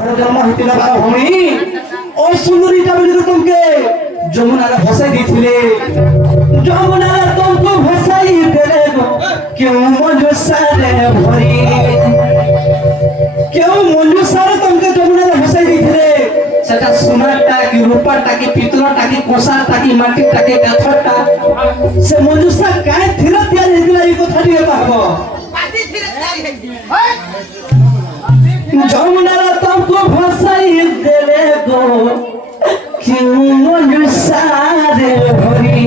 ঘরে জন্ম হইছিল বার ভূমি ওই সুন্দরীটা বলি তোমকে যমুনারে ভসাই দিয়েছিলে যমুনারে তোমকে ভসাই দিলে কেউ মঞ্জুসারে ভরি কেউ মঞ্জুসারে তোমকে যমুনারে ভসাই দিয়েছিলে সেটা সোনারটা কি রূপারটা কি পিতলটা কি কোষারটা কি মাটিরটা কি কাঠরটা সে মঞ্জুসা কায় থিরা তিয়ারি হইছিল এই কথা দিয়ে পাবো যমুনারা তোমको ভসাই দেলে গো কেউ মঞ্জুসারে ভরি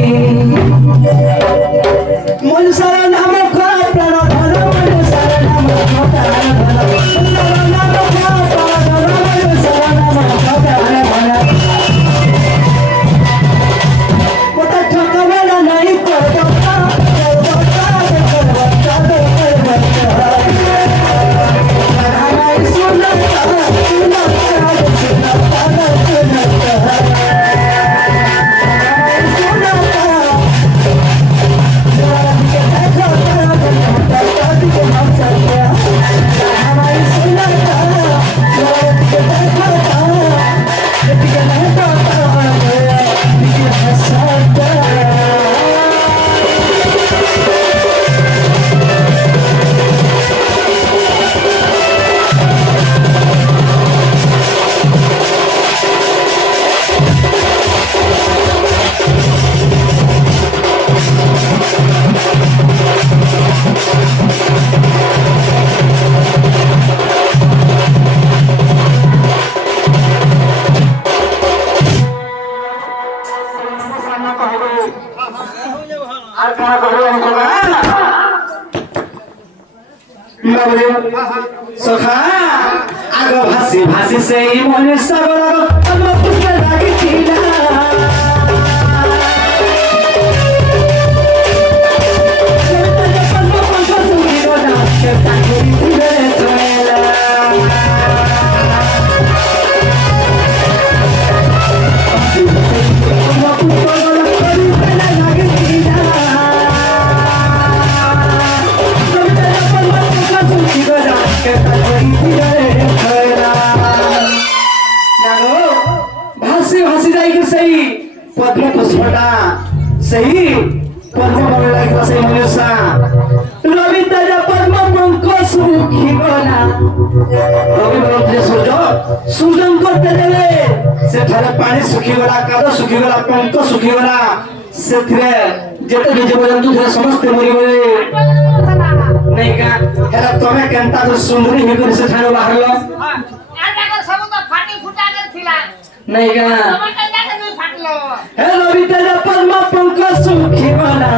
মঞ্জুসার নাম কর প্রাণ ধন মঞ্জুসার নাম কর প্রাণ ধন মঞ্জুসার নাম কর প্রাণ ধন মঞ্জুসার নাম কর প্রাণ ধন কোথা ঠকাবে না নাই করব সখা আগো ভাসি ভাসি সেই মনে সাগর আগো পুষ্পে লাগিছিলা पद्म पुष्पटा सही पद्म बन लागिला सही मनुष्य रवि ताजा पद्म पंख सुखी बना रवि बन सूर्य सूजन करते देले से थारे पानी सुखी गला कादो सुखी गला पंख सुखी गला से थरे जेते भी जीवजंतु थे समस्त मरि गले नहीं का हेला तमे केनता तो सुंदरी हे कर से थारे बाहरलो आटा कर सब तो फाटी फुटा गेल थिला नहीं का हेलो बिटा पद्म पंख सुखी बना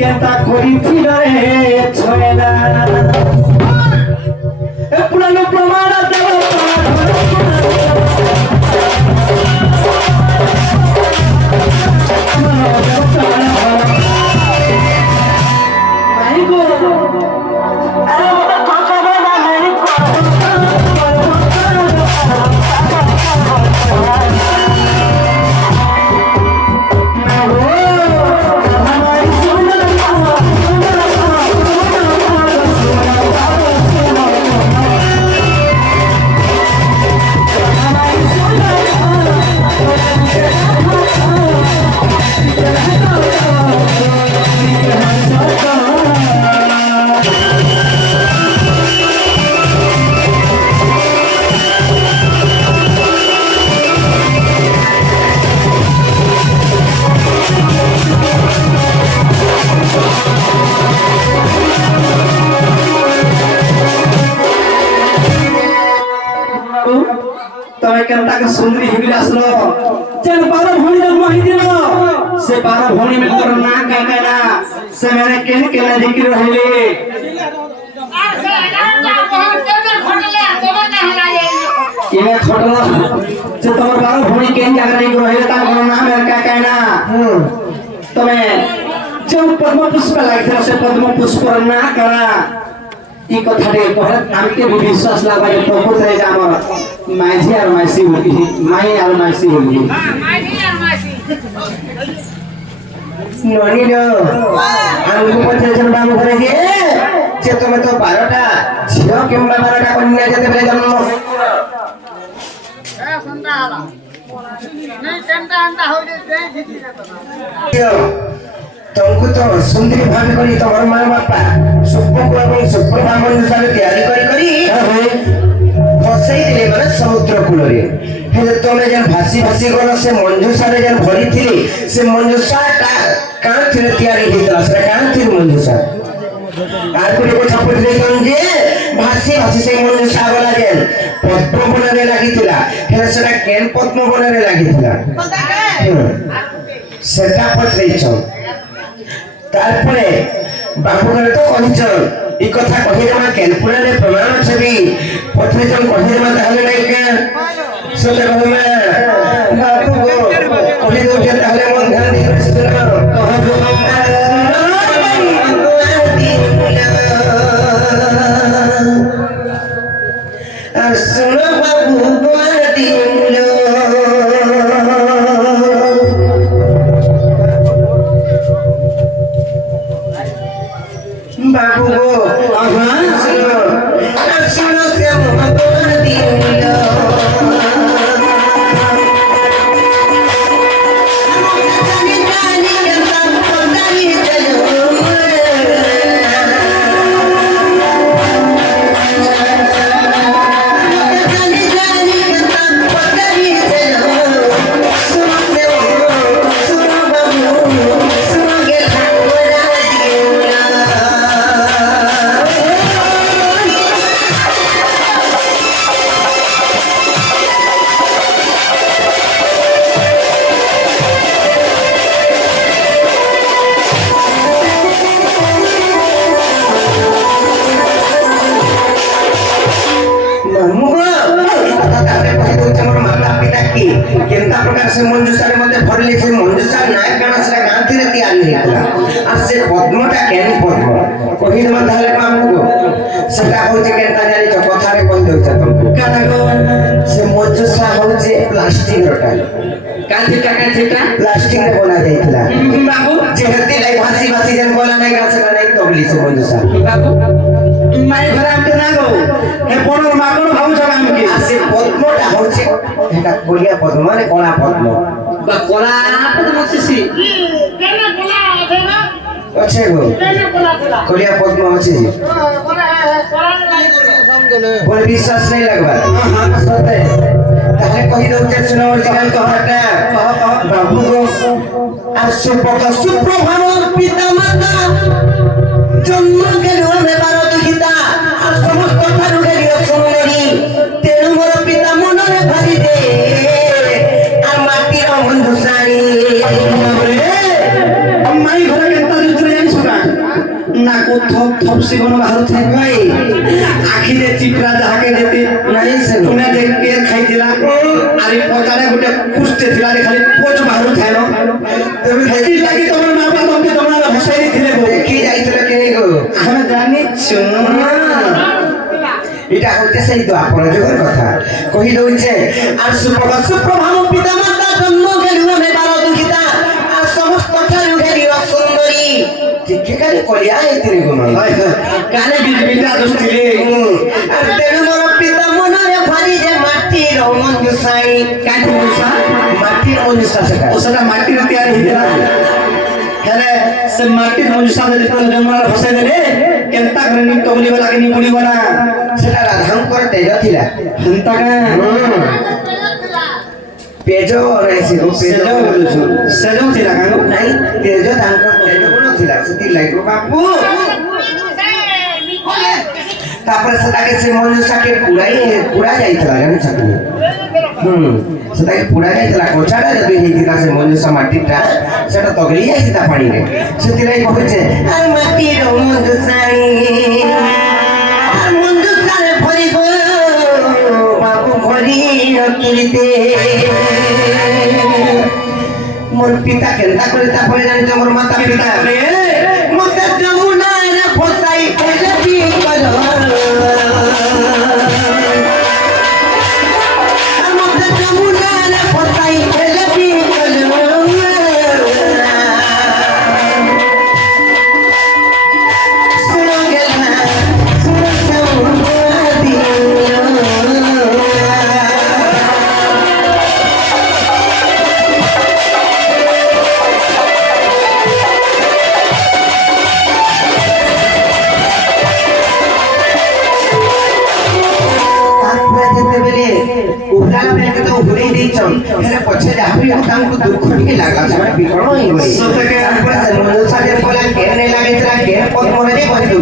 केता कोरी थी रे छोएला ए पुरानो प्रमाण देव नहीं गो अरे वो तो चले ना नहीं तमे केनता के सुंदरी हिबिल आसलो चल 12 भौणी जन्म ही दिनो से 12 भौणी में तोर ना कहना से मैंने केन केना जिक्र रहले इमे खटलो जे तोर 12 भौणी केन जागरा ही रहले ता कोनो नाम है का कहना तमे जब पद्म पुष्प लागिला से पद्म पुष्प ना करा ई कथाटे कहत आमके भी विश्वास लागाय प्रभु रे हमर माइजी और माइसी होली माई और माइसी होली माइजी और माइसी ननी लो हमको पचे जन बाबू करे जे तुम तो 12टा झियो किंबा 12टा कन्या जते बेले जन्म ସନ୍ଧ୍ୟା ହେଲା ନାଇଁ କେନ୍ତା ଏନ୍ତା ହଉଛି ଦେଇଥିଲି तुमको तो सुंदरी भाव करी तमर मां बापा सुप्पको एवं सुप्रभा अनुसार तैयारी करी फसई दिले गले समुद्र कूल रे हेले तमे जन भासी भासी गलो से मंजूषा रे जन भरी थिली से मंजूषा का थिले तैयारी हितला से का थिल मंजूषा आर को কথা পড়লে যে ভাসি ভাসি সেই मंजूषा গলা যেন পদ্ম বনরে লাগিଥିଲା হেলে সেটা কেন পদ্ম বনরে লাগিଥିଲା সেটা পড়লেইছ তারপরে বাবুঘরে তো কহিছন এই কথা কহিদেমা কেন পুরাণে প্রমাণ আছে বি পথেছন কহিদেমা তাহলে নাই কেন সতে কহমা বাবু কহি দউছে তাহলে মন ধ্যান দিয়ে শুনো আর শুনো বাবু দিলো बाबू सुनो सुनो से मोहब्बत दिलो जानी जानी के सब पतानी चलो जानी जानी के सब पतानी चलो सुनो से सुनो बाबू सुनो के खाना दिलो से मंजूषार मध्य भरले से मंजूषार नायक गाना से गांधी रे तैयार नहीं होला आ से पद्मटा केन पद्म कहि दमा ताले बाबू सेटा होचे केनता जानि छ कथा रे कहि दउछ तुमको काना गो से मंजूषा होचे प्लास्टिक रटा कांचीटा प्लास्टिक रे बना जाइतला बाबू जेहती लाई भासी भासी जन बोला नहीं गाछ नहीं तबली से मंजूषा बाबू माई घर आमते ना गो हे पणर मागण भाऊ छ आमके आ से पद्मटा होचे এটা কলিয়া পদ্ম মানে কলা পদ্ম বা কলা পদ্ম আছে কেনা কলা আছে না আছে গো কেনা কলা কলিয়া পদ্ম আছে বলে কলা নাই সমঝলে বলে বিশ্বাস নাই লাগবা সতে তাহলে কই দউতে শুনো অরিজিনাল কথাটা বাবু গো আর সুপক সুপ্রভাব পিতা মাতা জন্ম গেল আমি বারো দুহিতা আর সমস্ত ঠারু গেল সুন্দরী তেরু মোর পিতা মনরে ভারি দে আর মাটির বন্ধুসারি মাই ঘরে কেনতা দিছরে জানিস না না কো থপ থপ সে কোন ভালো থাক ভাই আখিরে চিপরা যাকে যেতে নাই সে শুনে যে কে খাইছিলা আরে পচারে গোটে কুস্তে ছিলা রে খালি পোচ ভালো থাইল তুমি খাইছি লাগি তোমার মা বাবা তোমাকে তোমরা হসাই দিলে গো কি যাইতরা কে গো আমি জানিছ এটা হচ্ছে সেই দ্বাপর যুগের কথা কহি দউছে আর সুপ্রভাব পিতা মাতা জন্ম গেল আমি বারো দুহিতা আর সমস্ত ঠারু গেলি সুন্দরী ঠিক কালে কলিয়া এতিরে গো কানে বিবিটা দস্তিলে আর তেরু মোর পিতা মনরে ভারি যে মাটির মঞ্জুসাই কাটি মঞ্জুসা মাটির মঞ্জুসা সেটা ও সেটা মাটির তৈরি হইলা হেলে সে মাটির মঞ্জুসা দে তো জন্মার ফসাই দেলে কেনতা করে নি তবলি वाला के नी पुली वाला সেটা রাধাঙ্কর তেজ ଥିଲା হন্তা কা পেজো রেসি গো পেজো বলছো সেজো ଥିଲା কাগো নাই পেজো তাঙ্কর তেজ গুণ ଥିଲା সেতি লাগো বাপু তারপরে সেটাকে সে মনুষ্যকে পুরা যাইতলা জানিছ তুমি সেটাকে পুরা যাইতলা কোছাড়া যদি ହେଇଥିଲା ସେ ମନୁଷ୍ୟ ମାଟିଟା ସେଟା ତଗଳି ଯାଇଥିଲା ପାଣିରେ ସେଥିଲାଗି କହୁଛେ আর মাটির মনুষ্যাই আর মনুষ্যারে ভরিব বাবু ভরি রকিতে মোর পিতা কেনতা করে তারপরে জানিছ মোর মাতা পিতা মতে যমুনারে ফসাই ফেলে কি কর মতে যমুনারে ফসাই ফেলে কি কর সুনো গেলা সুনো দিল उहला में के तो उहले दे छ हेले पछे जाबी हम को दुख के लागला से विकर्ण होई गई सतके तापर से मनुष्य जे बोला के ने लागे तरा के पद्म रे कहि दउ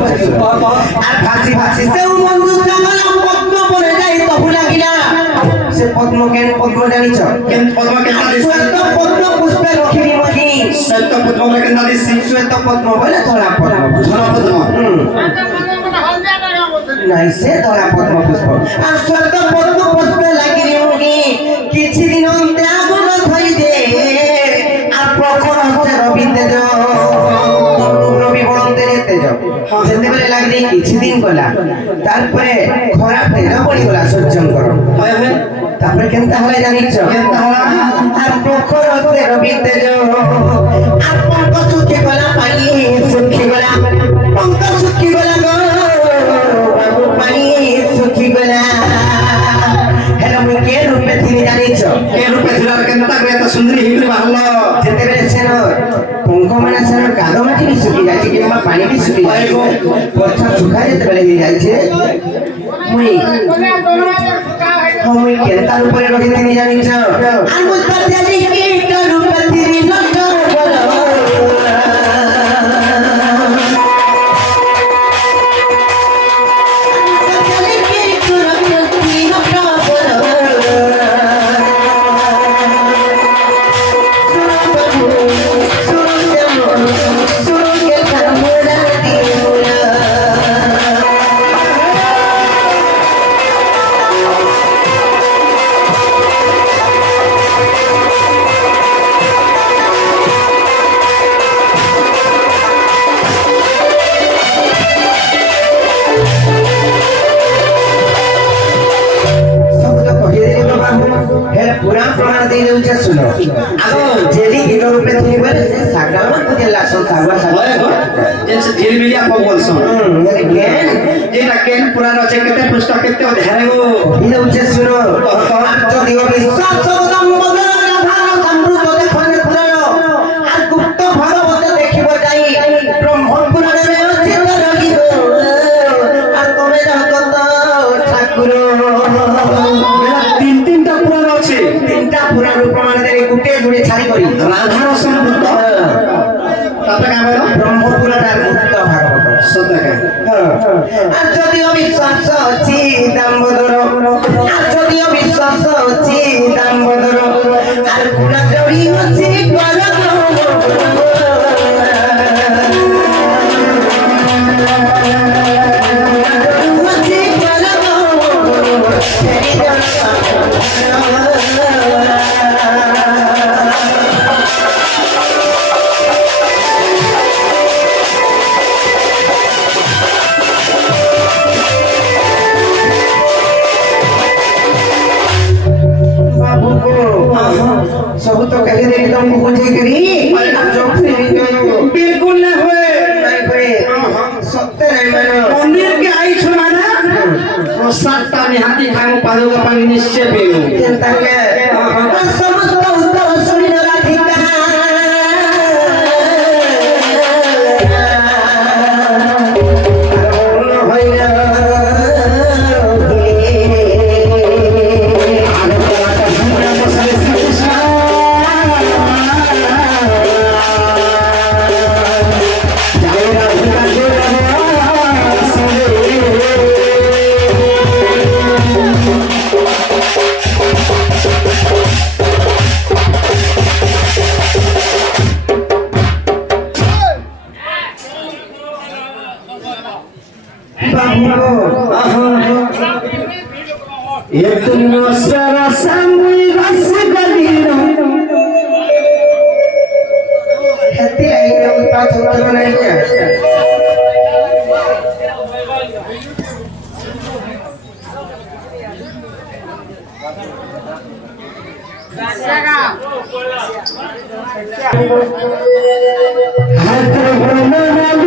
আর ভাসি ভাসি সে মনুষ্য গলা পদ্ম পড়ে যাই তো লাগিলা সে পদ্ম কেন পদ্ম জানিছ কেন পদ্ম কেন দিছি শ্বেত পদ্ম পুষ্পে রখিবি মহি সত্য পদ্ম কেন দিছি শ্বেত পদ্ম বলে ধরা পদ্ম ধরা পদ্ম নাই সে ধরা পদ্ম পুষ্প আর শ্বেত পদ্ম পুষ্পে লাগিবি মহি কিছু দিন ত্যাগ ন ধরি দে আর প্রখর হচ্ছে রবি তেজ রবি বলতে তেজ যেতেবেলে লাগলি কিছু দিন গলা তারপরে খরা তেজ পড়ি গলা সূর্যঙ্কর হয় হয় তারপরে কেনতা হলে জানিছ কেনতা হলা আর প্রখর হচ্ছে রবি তেজ আর পঙ্ক শুকি গলা পানি শুকি গলা পঙ্ক শুকি গলা গো বাবু পানি শুকি গলা হেলো মুই কে রূপে তিনি জানিছ কে রূপে ছিলার কেনতা করে এত সুন্দরী হিগলি বাহলো যেতেবেলে সেন পঙ্ক মানে সেন কাদো মাটি বি শুকি যাচ্ছে কিংবা পানি বি শুকি যাচ্ছে বর্ষা শুকা যেতেবেলে হয়ে যাচ্ছে মুই মুই কেনতার উপরে রহি তিনি জানিছ আর মুই পাতি কি রূপে তিনি লক্ষ বলো पुराण प्रमाण दे देउछे सुनो आगो जेली हिरो रूपे थी बरे सागल में तुझे लासो सागवा হয় सागवा হয় जैसे झिलमिली आप बोलसो ये केन जेटा केन पुराण আছে কেতে পুস্তক কেতে অধ্যায় গো देउछे सुनो আর যদি বিশ্বাস সদম মগর রাধার সমৃদ্ধ দেখনে পুরাণ আর গুপ্ত ভাগবত দেখিব যাই ব্রহ্ম পুরাণে আছে তো রহিব আর তুমি জগত ঠাকুর মেলা তিন তিনটা পুরাণ আছে তিনটা পুরাণ প্রমাণ দেই গুটে জুড়ে ছাড়ি করি রাধার সমৃদ্ধ তারপরে কাম হলো ব্রহ্ম পুরাণ আর গুপ্ত ভাগবত সতকে আর যদিও বিশ্বাস ଅଛି দামোদর আর যদিও বিশ্বাস ଅଛି দামোদর আর গুণা জড়ি ଅଛି গরম सब तो कह दे एकदम बुझे करी जोक से बिल्कुल ना होए नहीं कोई सत्य नहीं मानो मंदिर के आई छमाना प्रसादता निहाती खामो पादुका पानी निश्चय पियो चिंता के समस्त उत्तर सुनी Radhika Itu serasa rasa galino. hati lagi kamu patut menanya. Hati